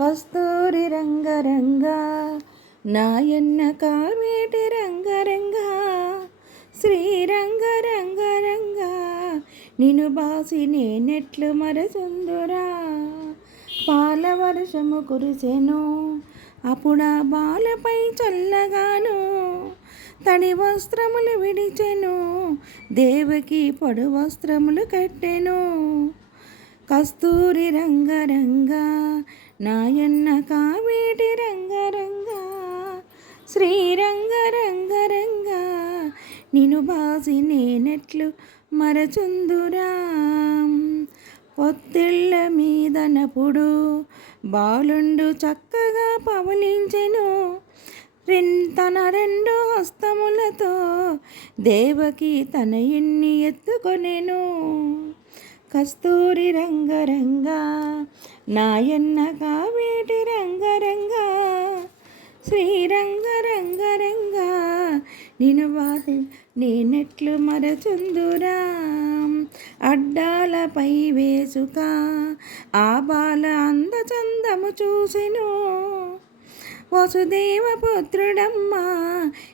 కస్తూరి రంగరంగా నాయన్న కావేటి రంగరంగా శ్రీరంగ రంగరంగా నిన్ను బాసి నేనెట్లు మరచుందురా. పాల వర్షము కురిసెను అప్పుడా బాలపై చల్లగాను తడి వస్త్రములు విడిచెను దేవకి పొడు వస్త్రములు కట్టెను. కస్తూరి రంగరంగా నాయన్న కావేటి రంగరంగా శ్రీరంగ రంగరంగా నిను బాసి నేనెట్లు మరచుందురా. పొత్తిళ్ళ మీదనప్పుడు బాలుండు చక్కగా పవలించెను. తన రెండు హస్తములతో దేవకి తన ఎన్ని ఎత్తుకొనెను. కస్తూరి రంగరంగా నాయన్న కావేటి రంగరంగా శ్రీరంగ రంగరంగా నేను వాసి నేనెట్లు మరచుందురా. అడ్డాలపై వేసుక ఆ బాల అందచందము చూసెను. వసుదేవ పుత్రుడమ్మా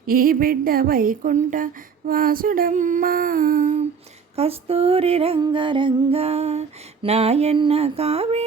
ఈ బిడ్డ వైకుంఠ వాసుడమ్మా. కస్తూరి రంగరంగా నాయన్న కావేటి రంగరంగ